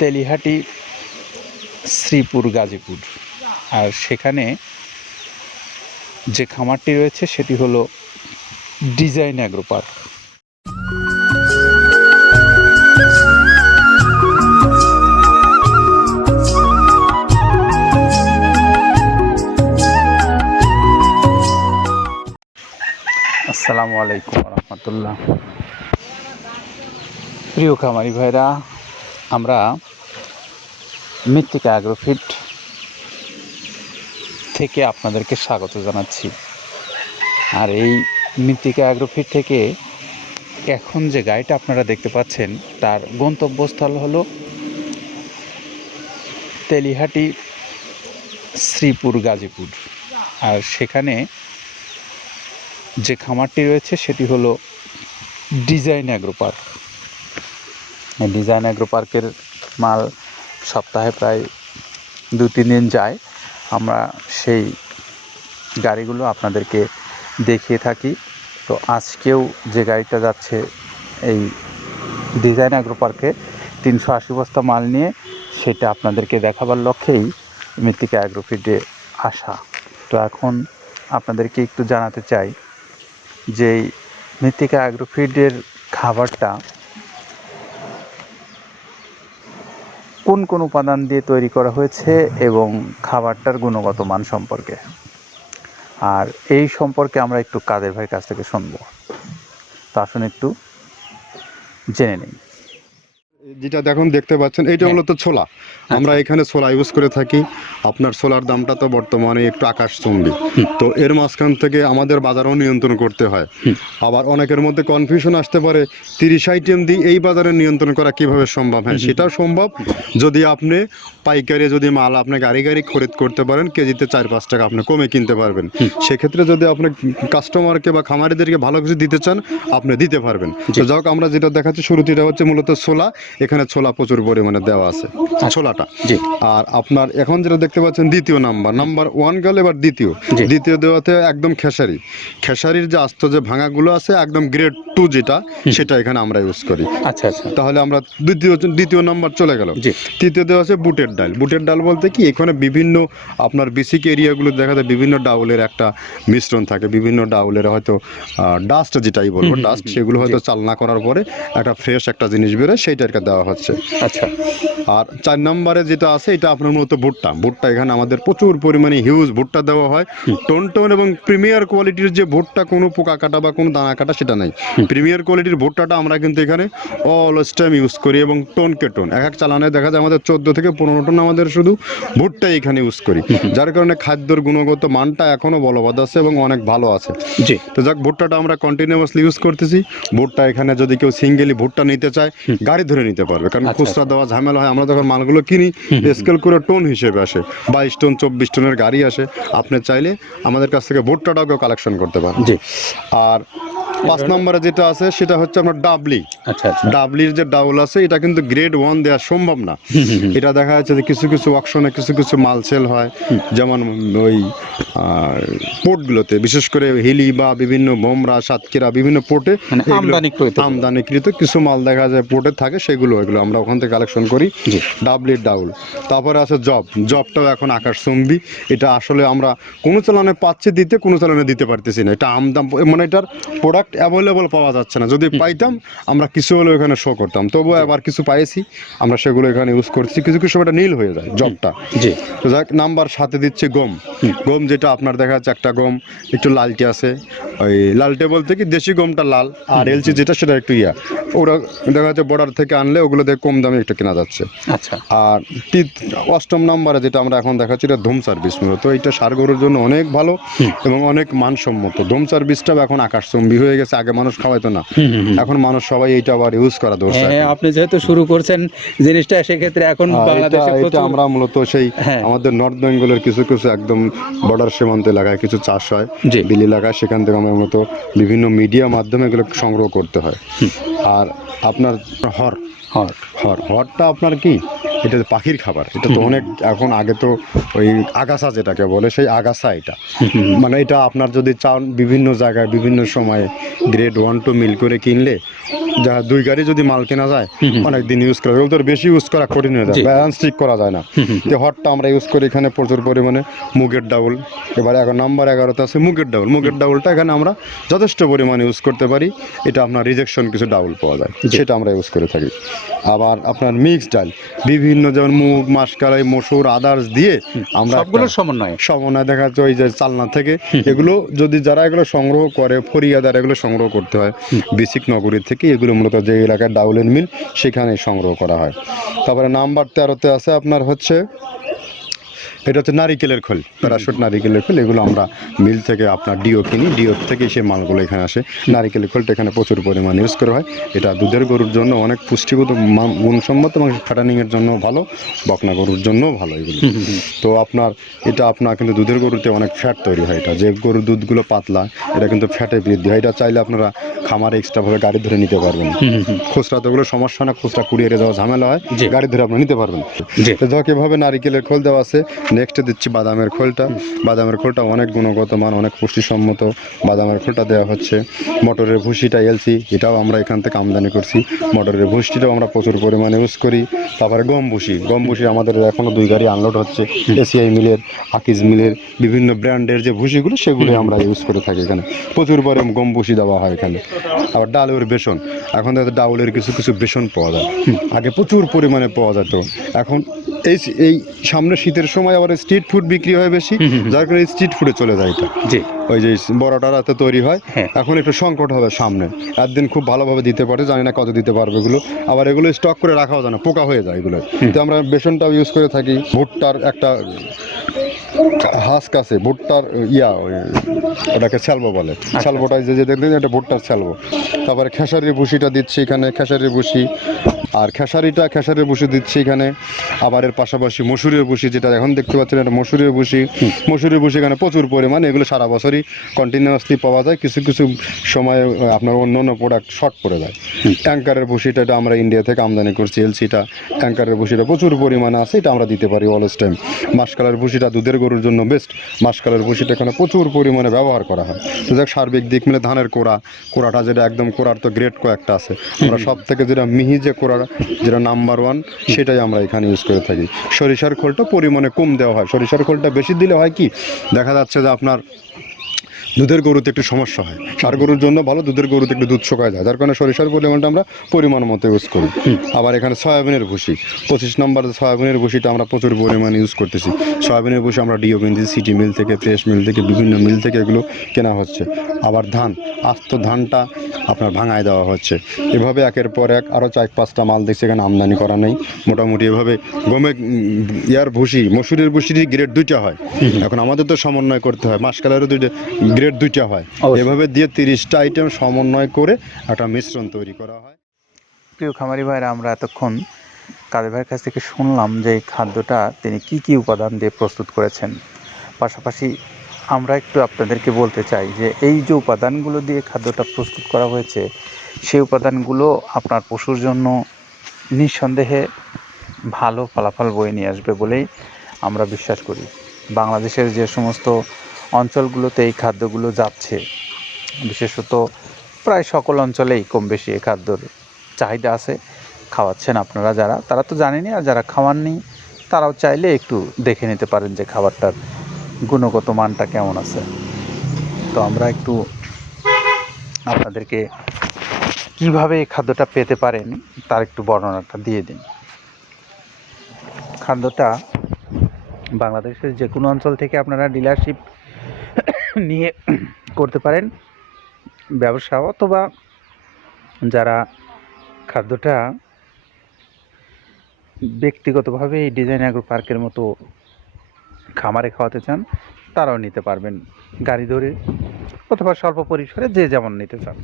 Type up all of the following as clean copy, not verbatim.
তেলিহাটি শ্রীপুর গাজীপুর। আর সেখানে যে খামারটি রয়েছে সেটি হলো ডিজাইন অ্যাগ্রো পার্ক। আসসালামু আলাইকুম রহমতুল্লাহ। প্রিয় খামারি ভাইরা, আমরা মৃত্তিকা অ্যাগ্রোফিট থেকে আপনাদেরকে স্বাগত জানাচ্ছি। আর এই মৃত্তিকা অ্যাগ্রোফিট থেকে এখন যে গাড়িটা আপনারা দেখতে পাচ্ছেন তার গন্তব্যস্থল হলো তেলিহাটি শ্রীপুর গাজীপুর। আর সেখানে যে খামারটি রয়েছে সেটি হলো design agro park. Design agro পার্কের মাল সপ্তাহে প্রায় 2-3 দিন যায়। আমরা সেই গাড়িগুলো আপনাদেরকে দেখিয়ে থাকি। তো আজকেও যে গাড়িটা যাচ্ছে এই ডিজাইন অ্যাগ্রো পার্কে 380 বস্তা মাল নিয়ে, সেটা আপনাদেরকে দেখাবার লক্ষ্যেই মৃত্তিকা অ্যাগ্রোফিটে আসা। তো এখন আপনাদেরকে একটু জানাতে চাই যে মৃত্তিকা অ্যাগ্রোফিটের খাবারটা কোন কোন উপাদান দিয়ে তৈরি করা হয়েছে এবং খাবারটার গুণগত মান সম্পর্কে। আর এই সম্পর্কে আমরা একটু কাদের ভাইয়ের কাছ থেকে শুনবো। তো আসুন একটু জেনে নিই। যেটা দেখুন দেখতে পাচ্ছেন এইটা হলো তো ছোলা। আমরা এখানে ছোলা ইউজ করে থাকি। আপনার ছোলার দামটা তো বর্তমানে একটু আকাশচুম্বী। তো এর মাঝখান থেকে আমাদের বাজারও নিয়ন্ত্রণ করতে হয়। আবার অনেকের মধ্যে কনফিউশন আসতে পারে 30 আইটেম দিয়ে এই বাজারে নিয়ন্ত্রণ করা কিভাবে সম্ভব। হ্যাঁ, সেটাও সম্ভব যদি আপনি পাইকারি যদি মাল আপনি গাড়ি খরিদ করতে পারেন, কেজিতে 4-5 টাকা আপনি কমে কিনতে পারবেন। সেক্ষেত্রে যদি আপনি কাস্টমারকে বা খামারিদেরকে ভালো কিছু দিতে চান, আপনি দিতে পারবেন। তো যাই হোক, আমরা যেটা দেখাচ্ছি শুরুতে এটা হচ্ছে মূলত ছোলা। এখানে ছোলা প্রচুর পরিমাণে দেওয়া আছে, ছোলাটা। আর আপনার এখন যেটা দেখতে পাচ্ছেন দ্বিতীয় নাম্বার 1 গেল, এবার দ্বিতীয় দেওয়াতে একদম খেসারির যে আস্ত যে ভাঙাগুলো আছে একদম গ্রেড 2 যেটা, সেটা এখানে আমরা ইউজ করি। আচ্ছা, তাহলে আমরা দ্বিতীয় নাম্বার চলে গেল। তৃতীয় দেওয়া আছে বুটের ডাল বলতে কি, এখানে বিভিন্ন আপনার বেসিক এরিয়াগুলো দেখা যায় বিভিন্ন ডাউলের একটা মিশ্রণ থাকে। বিভিন্ন ডাউলের হয়তো ডাস্ট যেটাই বলবো ডাস্ট, সেগুলো হয়তো চালনা করার পরে একটা ফ্রেশ একটা জিনিস বেরোয়, সেইটাকে দেওয়া হচ্ছে। আচ্ছা। আর 4 নম্বরে যেটা আছে এটা আপনার মূলত ভুট্টা। এখানে আমাদের প্রচুর পরিমাণে হিউজ ভুট্টা দেওয়া হয়। টোন এবং প্রিমিয়ার কোয়ালিটির যে ভুট্টা, কোনো পোকা কাটা বা কোনো দানা কাটা সেটা নাই। প্রিমিয়ার কোয়ালিটির ভুট্টাটা আমরা কিন্তু এখানে অলওয়েজ টাইম ইউজ করি। এবং টোনকে টোন এক চালানে দেখা যায় আমাদের 14 থেকে 15 টন আমাদের শুধু ভুট্টা এখানে ইউজ করি, যার কারণে খাদ্যর গুণগত মানটা এখনো বলবৎ আছে এবং অনেক ভালো আছে। তো যাক, ভুট্টাটা আমরা কন্টিনিউয়াসলি ইউজ করতেছি। ভুট্টা এখানে যদি কেউ সিঙ্গেলি ভুট্টা নিতে চায়, গাড়ি ধরে নিতে পারবে, কারণ খুচরা দেওয়া ঝামেলা হয়। আমরা যখন মালগুলো কিনি স্কেল করে টোন হিসেবে আসে, 22 টন 24 টনের গাড়ি আসে। আপনি চাইলে আমাদের কাছ থেকে ভুট্টাটাও কেউ কালেকশন করতে পারেন। আর 5 নম্বরে যেটা আছে সেটা হচ্ছে আপনার ডাবলির যে ডাউল আছে, এটা কিন্তু গ্রেড 1 দেওয়া সম্ভব না। এটা দেখা যাচ্ছে যে কিছু অকশনে কিছু মাল সেল হয়, যেমন ওই পোর্টগুলোতে, বিশেষ করে হিলি বা বিভিন্ন বোমরা, সাতক্ষীরা বিভিন্ন পোর্টে আমদানিকৃত কিছু মাল দেখা যায় পোর্টে থাকে, এগুলো আমরা ওখান থেকে কালেকশন করি। ডাবলির ডাউল। তারপরে আছে জবটাও এখন আকাশচুম্বী। এটা আসলে আমরা কোনো চালানে পাচ্ছি দিতে, কোনো চালানে দিতে পারতেছি না। এটা আমদাম, মানে এটার প্রোডাক্ট অ্যাভেলেবল পাওয়া যাচ্ছে না। যদি পাইতাম আমরা কিছু হলেও এখানে শো করতাম, তবুও আবার কিছু পাইছি, আমরা সেগুলো এখানে ইউজ করছি। কিছু এটা নীল হয়ে যায় জবটা। তো যাক, নাম্বার 7 দিচ্ছে গম। যেটা আপনার দেখা যাচ্ছে একটা গম একটু লালটে আছে। ওই লালটে বলতে কি, দেশি গমটা লাল, আর এলচি যেটা সেটা একটু ওরা দেখা যাচ্ছে বর্ডার থেকে আনলে ওগুলো দিয়ে কম দামে একটু কেনা যাচ্ছে। আর 8ম নম্বরে যেটা আমরা এখন দেখাচ্ছি, এটা ধুম সার্ভিস। মূলত এটা ষাঁড় গরুর জন্য অনেক ভালো এবং অনেক মানসম্মত। ধুম সার্ভিসটাও এখন আকাশচুম্বী হয়ে গেছে। আগে মানুষ খাওয়াইতো না, এখন মানুষ সবাই এইটা আবার ইউজ করা দরকার। আপনি যেহেতু শুরু করছেন জিনিসটা, সেক্ষেত্রে এখন বাংলাদেশে এটা আমরা মূলত সেই আমাদের নর্থ বেঙ্গলের কিছু একদম বর্ডার সীমান্ত এলাকায় কিছু চাষ হয়, বিল এলাকায়, সেখান থেকে আমরা মূলত বিভিন্ন মিডিয়া মাধ্যমে এগুলো সংগ্রহ করতে হয়। আর আপনার হরটা আপনার কি, এটা তো পাখির খাবার, এটা তো অনেক এখন আগে তো ওই আগাছা যেটাকে বলে সেই আগাছা এটা, মানে এটা আপনার যদি চান বিভিন্ন জায়গায় বিভিন্ন সময়ে গ্রেড 1-2 মিল করে কিনলে যা 2 গাড়ি যদি মাল কেনা যায় অনেক দিন ইউজ করা, ওদের বেশি ইউজ করা কঠিন হয়ে যায়, জি। ব্যালেন্স ঠিক করা যায় না। যে হটটা আমরা ইউজ করি এখানে প্রচুর পরিমাণে মুগের ডাউল, এবার এখন নাম্বার 11তে আছে মুগের ডাউল, মুগের ডাউলটা এখানে আমরা যথেষ্ট পরিমাণে ইউজ করতে পারি, এটা আপনার রিজেকশন কিছু ডাউল পাওয়া যায় জি। সেটা আমরা ইউজ করে থাকি। আবার আপনার মিক্সড ডাল বিভিন্ন যেমন মুগ, মাসকলাই, মসুর, আদার্স দিয়ে আমরা সবগুলোর সমন্বয়ে। সমন্বয় দেখা যাচ্ছে ওই যে চালনা থেকে এগুলো যদি যারা এগুলো সংগ্রহ করে ফরিয়াদার এগুলো সংগ্রহ করতে হয় বেসিক নগরীর থেকে, এগুলো মূলত যে এলাকায় ডাউলের মিল সেখানে সংগ্রহ করা হয়। তারপরে নাম্বার 13তে আছে আপনার হচ্ছে এটা হচ্ছে নারিকেলের খোল, প্যারাশুট নারিকেলের খোল, এগুলো আমরা মিল থেকে আপনার ডিও কিনি, ডিও থেকে সেই মালগুলো এখানে আসে। নারিকেলের খোলটা এখানে প্রচুর পরিমাণে ইউজ করা হয়, এটা দুধের গরুর জন্য অনেক পুষ্টিগত গুণসম্মত এবং ফ্যাটানিংয়ের জন্য ভালো, বকনা গরুর জন্যও ভালো এগুলো। তো আপনার এটা আপনার কিন্তু দুধের গরুতে অনেক ফ্যাট তৈরি হয়, এটা যে গরুর দুধগুলো পাতলা এটা কিন্তু ফ্যাটে বৃদ্ধি হয়, এটা চাইলে আপনারা খামারে এক্সট্রাভাবে গাড়ি ধরে নিতে পারবেন। খুচরা তো ওগুলো সমস্যা না, খুচরা কুরিয়ারে যাওয়া ঝামেলা হয়, জি। গাড়ি ধরে আপনি নিতে পারবেন। জি। তো যাক এভাবে নারিকেলের খোল দেওয়া আছে। নেক্সটে দিচ্ছি বাদামের খোলটা, বাদামের খোলটা অনেক গুণগত মান, অনেক পুষ্টিসম্মত বাদামের খোলটা দেওয়া হচ্ছে। মটরের ভুসিটা এলসি, এটাও আমরা এখান থেকে আমদানি করছি, মটরের ভুসিটাও আমরা প্রচুর পরিমাণে ইউজ করি। তারপরে গম ভুসি, গম ভুসি আমাদের এখনও 2 গাড়ি আনলোড হচ্ছে, এসিআই মিলের, আকিজ মিলের বিভিন্ন ব্র্যান্ডের যে ভুসিগুলো সেগুলো আমরা ইউজ করে থাকি এখানে, প্রচুর পরিমাণে গম ভুসি দেওয়া হয় এখানে। আবার ডালের বেসন, এখন তো ডাউলের কিছু কিছু বেসন পাওয়া যায়, আগে প্রচুর পরিমাণে পাওয়া যেত, এখন এই এই সামনে শীতের সময় আবার স্ট্রিট ফুড বিক্রি হয় বেশি, যার কারণে স্ট্রিট ফুডে চলে যায় এটা। জি। ওই যে বড়টা রাতে তৈরি হয়, হ্যাঁ। এখন একটু সংকট হবে সামনে, একদিন খুব ভালোভাবে দিতে পারে, জানি না কত দিতে পারবে এগুলো, আবার এগুলো স্টক করে রাখাও যায় না, পোকা হয়ে যায় এগুলো। তো আমরা বেসনটাও ইউজ করে থাকি। ভুট্টার একটা হাস্ক আছে, ভুট্টার ওটাকে ছ্যালবো বলে, ছ্যালবোটা যে দেখলেন এটা ভুট্টার ছ্যালবো। তারপরে খেসারির ভুসিটা দিচ্ছি এখানে, খেসারির ভুসি, আর খেসারির ভুসি দিচ্ছি এখানে। আবার এর পাশাপাশি মসুরের ভুসি, যেটা এখন দেখতে পাচ্ছেন এটা মসুরের ভুসি, মসুরের ভুসি এখানে প্রচুর পরিমাণে, এগুলো সারা বছরই কন্টিনিউয়াসলি পাওয়া যায়, কিছু কিছু সময় আপনার অন্য অন্য প্রোডাক্ট শর্ট পড়ে যায়। ট্যাঙ্কারের ভুসিটা এটা আমরা ইন্ডিয়া থেকে আমদানি করছি, এলসিটা ট্যাঙ্কারের ভুসিটা প্রচুর পরিমাণে আছে, এটা আমরা দিতে পারি অলওয়েজ টাইম। মাসকালের ভুসিটা দুধের গরুর জন্য বেস্ট, মাসকালের ভুসিটা এখানে প্রচুর পরিমাণে ব্যবহার করা হয়। তো দেখ সার্বিক দিক মিলে ধানের কোড়াটা যেটা একদম কোড়ার তো গ্রেড কয়েকটা আছে, আমরা সব থেকে যেটা মিহি যে কোড়া, যেটা নাম্বার 1 সেটাই আমরা এখানে ইউজ করে থাকি। সরিষার খোলটা পরিমাণে কম দেওয়া হয়, সরিষার খোলটা বেশি দিলে হয় কি দেখা যাচ্ছে যে আপনার দুধের গরুতে একটু সমস্যা হয়, ষাঁড় গরুর জন্য ভালো, দুধের গরুতে একটু দুধ শুকায় যায়, যার কারণে সরিষার পরিমাণটা আমরা পরিমাণ মতো ইউজ করি। আবার এখানে সয়াবিনের ভুসি 25 নম্বর সয়াবিনের ভুসিটা আমরা প্রচুর পরিমাণে ইউজ করতেছি। সয়াবিনের ভুসি আমরা ডিও কিনছি সিটি মিল থেকে, ফ্রেশ মিল থেকে, বিভিন্ন মিল থেকে এগুলো কেনা হচ্ছে। আবার ধান, আস্ত ধানটা আপনার ভাঙায় দেওয়া হচ্ছে। এভাবে একের পর এক আরও 4-5টা মাল দেখছি এখানে আমদানি করা নেই। মোটামুটি এভাবে গমে ভুসি, মসুরের ভুসির গ্রেড 2টা হয়, এখন আমাদের তো সমন্বয় করতে হয়, মাসকালেরও গ্রেড 2টা হয়, অবশ্যই। এভাবে দিয়ে 30টা আইটেম সমন্বয় করে একটা মিশ্রণ তৈরি করা হয়। প্রিয় খামারি ভাইরা, আমরা এতক্ষণ কাদের ভাইয়ের কাছ থেকে শুনলাম যে এই খাদ্যটা তিনি কি কি উপাদান দিয়ে প্রস্তুত করেছেন। পাশাপাশি আমরা একটু আপনাদেরকে বলতে চাই যে এই যে উপাদানগুলো দিয়ে খাদ্যটা প্রস্তুত করা হয়েছে, সেই উপাদানগুলো আপনার পশুর জন্য নিঃসন্দেহে ভালো ফলাফল বয়ে নিয়ে আসবে বলেই আমরা বিশ্বাস করি। বাংলাদেশের যে সমস্ত অঞ্চলগুলোতে এই খাদ্যগুলো যাচ্ছে, বিশেষত প্রায় সকল অঞ্চলেই কম বেশি এই খাদ্যর চাহিদা আছে। খাওয়াচ্ছেন আপনারা যারা, তারা তো জানেনই, আর যারা খাওয়াননি তারাও চাইলে একটু দেখে নিতে পারেন যে খাবারটার গুণগত মানটা কেমন আছে। তো আমরা একটু আপনাদেরকে কিভাবে এই খাদ্যটা পেতে পারেন তার একটু বর্ণনাটা দিয়ে দিন। খাদ্যটা বাংলাদেশের যে কোনো অঞ্চল থেকে আপনারা ডিলারশিপ নিয়ে করতে পারেন ব্যবসা, অথবা যারা খাদ্যটা ব্যক্তিগতভাবে এই ডিজাইন অ্যাগ্রো পার্কের মতো খামারে খাওয়াতে চান তারাও নিতে পারবেন গাড়ি ধরে, অথবা স্বল্প পরিসরে যে যেমন নিতে চান।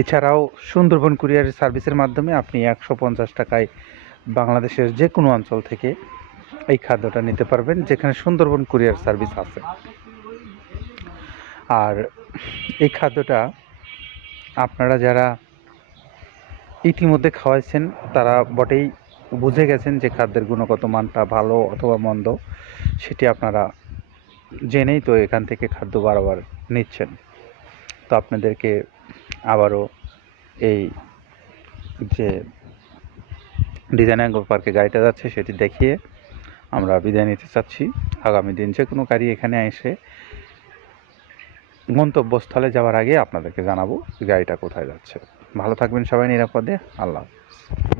এছাড়াও সুন্দরবন কুরিয়ার সার্ভিসের মাধ্যমে আপনি 150 টাকায় বাংলাদেশের যে কোনো অঞ্চল থেকে এই খাদ্যটা নিতে পারবেন, যেখানে সুন্দরবন কুরিয়ার সার্ভিস আছে। আর এই খাদ্যটা আপনারা যারা ইতিমধ্যে খাওয়াইছেন তারা বটেই বুঝে গেছেন যে খাদ্যের গুণগত মানটা ভালো অথবা মন্দ, সেটি আপনারা জেনেই তো এখান থেকে খাদ্য বারবার নিচ্ছেন। তো আপনাদেরকে আবারও এই যে ডিজাইন অ্যাগ্রো পার্কে গাড়িটা যাচ্ছে সেটি দেখিয়ে আমরা বিদায় নিতে চাচ্ছি। আগামী দিন যে কোনো গাড়ি এখানে এসে গন্তব্যস্থলে যাওয়ার আগে আপনাদেরকে জানাবো গাড়িটা কোথায় যাচ্ছে। ভালো থাকবেন সবাই, নিরাপদে। আল্লাহ হাফেজ।